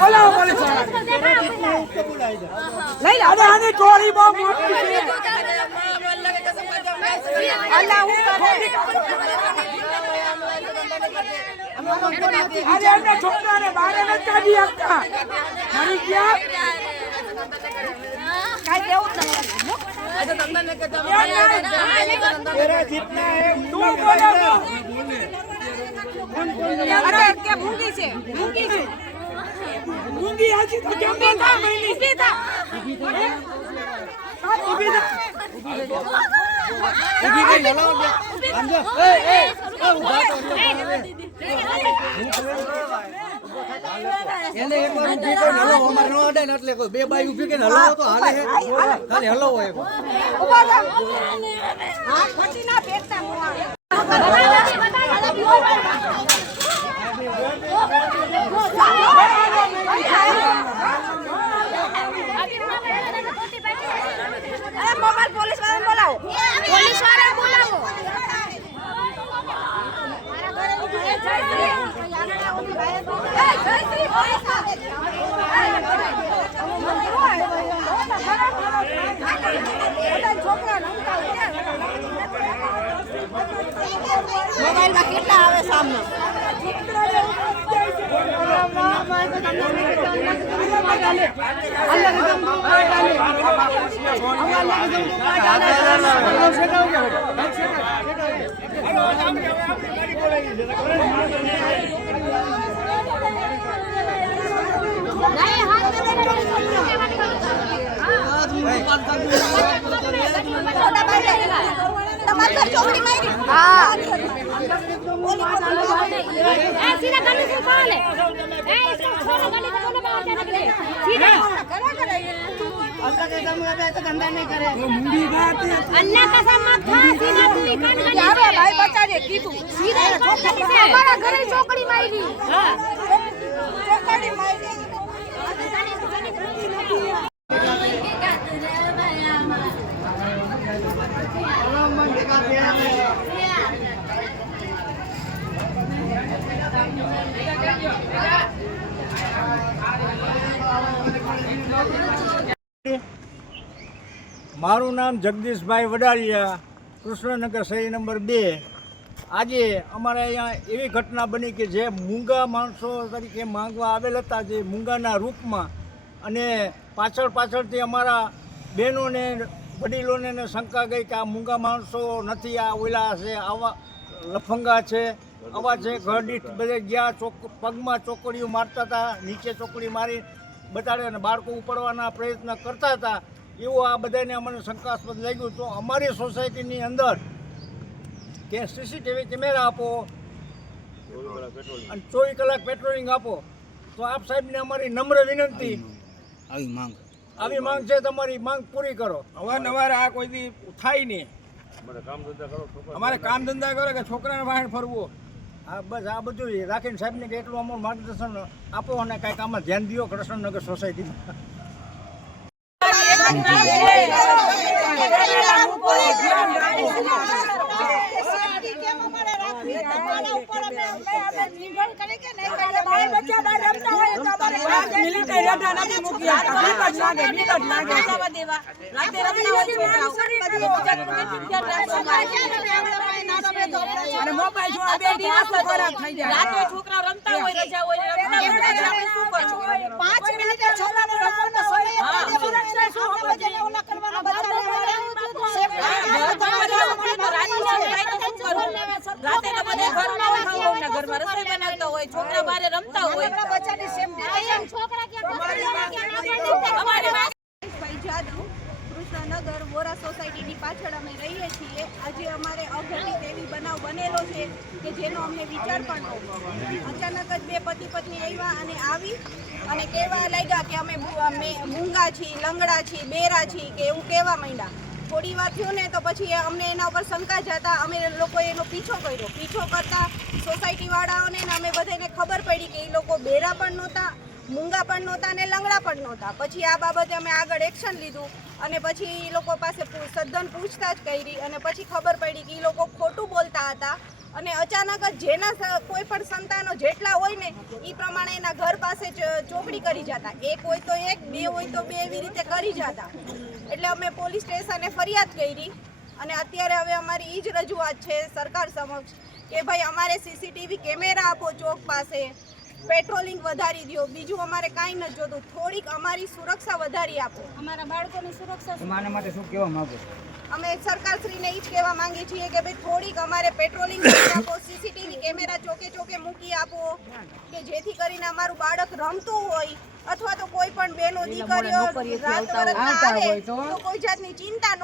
બોલાવો પોલીસ લઈ લે અરે આની ટોળી બહુ મોટી છે અલ્લાહ હું કરે અરે એમને છોકરાને બહાર ન કાઢી આપતા મરી ગયા કાઈ દેવું જ નથી આજે ધંધા ને કે तेरा जितना है तू बोलो अरे क्या भूंगी से भूंगी आज तो क्या बेटा उभी था उभी के हेलो समझो ए उभा तो એને એકવાર ઊભી કરીને હલો અમાર ન અડે ને એટલે કોઈ બે બાઈ ઊભી કરીને હલો તો હાલે હે ખાલી હલો હોય ઉભા થા હા ખોટી ના પેટના મોવા અરે મોબાઈલ પોલીસ વાળાને બોલાવો પોલીસ વાળાને બોલાવો મોબાઈલ માં કેટલા આવે સામે ચોકડી મારી હા सीधा गली से कॉल है इसको छोड़ो गली से बोलो बाहर जाने के लिए सीधा अल्लाह के कसम का तो धंधा नहीं करे वो मुंडी बात है अल्लाह कसम मत खा सीधा तू कान गली से भाई बचा दे की तू सीधा गली से हमारा घर चौकड़ी मारी हां चौकड़ी मारी મારું નામ જગદીશભાઈ વડાલિયા, કૃષ્ણનગર શેરી નંબર 2। આજે અમારે અહીંયા એવી ઘટના બની કે જે મૂંગા માણસો તરીકે માંગવા આવેલ હતા, જે મૂંગાના રૂપમાં, અને પાછળથી અમારા બહેનોને વડીલોને શંકા ગઈ કે આ મૂંગા માણસો નથી, આ ઓલા છે, આવા લફંગા છે, આવા છે। ઘરદીઠ બધે ગયા, પગમાં ચોકડીઓ મારતા હતા, નીચે ચોકડી મારી બતાડે અને બાળકો ઉપાડવાના પ્રયત્ન કરતા હતા। એવું આ બધાને અમને શંકાસ્પદ લાગ્યું। તો અમારી સોસાયટીની અંદર કે સીસીટીવી કેમેરા આપો અને 24 કલાક પેટ્રોલિંગ આપો। તો આપ સાહેબને અમારી નમ્ર વિનંતી, આવી માંગ છે, તમારી માંગ પૂરી કરો। અવારનવાર આ કોઈ દી થાય નહીં, અમારે કામ ધંધા કરે કે છોકરાને બહાર ફરવું। હા બસ આ બધું રાખીને સાહેબને કે એટલું અમારું માર્ગદર્શન આપો અને કાંઈક આમાં ધ્યાન દો કૃષ્ણનગર સોસાયટીમાં। છોકરા રમતા હોય, રજા હોય, 5 મિનિટ છોકરાને રમવાનો છોકરા બારે રમતા હોય। કૃષ્ણનગર વોરા સોસાયટીની પાછળ અમે રહીએ છીએ। આજે અમારે અઘટિત એવી બનાવ બનેલો છે કે જેનો અમને વિચાર પણ નહોતો। અચાનક જ બે પતિ પત્ની આવ્યા અને અને કહેવા લાગ્યા કે અમે મૂંગા છીએ, લંગડા છીએ, બેરા છીએ, કે એવું કહેવા માંડ્યા। થોડી વાર થયું ને તો પછી અમને એના ઉપર શંકા જતા અમે લોકોએ એનો પીછો કર્યો। પીછો કરતા સોસાયટીવાળાઓને અમે બધાને ખબર પડી કે એ લોકો બેરા પણ નહોતા, મૂંગા પણ નહોતા અને લંગડા પણ નહોતા। પછી આ બાબતે અમે આગળ એક્શન લીધું અને પછી એ લોકો પાસે સઘન પૂછતાછ કરી અને પછી ખબર પડી કે એ લોકો ખોટું બોલતા હતા અને અચાનક જ જેના કોઈ પણ સંતાનો જેટલા હોય ને એ પ્રમાણે એના ઘર પાસે જ ચોકડી કરી જતા. એક હોય તો એક, બે હોય તો બે, એવી રીતે કરી જતા. એટલે અમે પોલીસ સ્ટેશને ફરિયાદ કરી અને અત્યારે હવે અમારી એ જ રજૂઆત છે સરકાર સમક્ષ કે ભાઈ અમારે સીસીટીવી કેમેરા આપો ચોક પાસે, પેટ્રોલિંગ વધારી દો. બીજું અમારે કાંઈ નથી જોતું, થોડીક અમારી સુરક્ષા વધારી આપો. અમારા બાળકોની સુરક્ષા આના માટે શું કહેવા માંગો? અમે સરકારશ્રીને એ જ કહેવા માંગીએ છીએ કે ભાઈ થોડીક અમારે પેટ્રોલિંગ કરી આપો, સીસીટીવી કેમેરા ચોકે ચોકે મૂકી આપો કે જેથી કરીને અમારું બાળક રમતું હોય અથવા તો કોઈ પણ બહેનો દીકરીઓ રાત બરાતના આવે તો કોઈ જાતની ચિંતા ન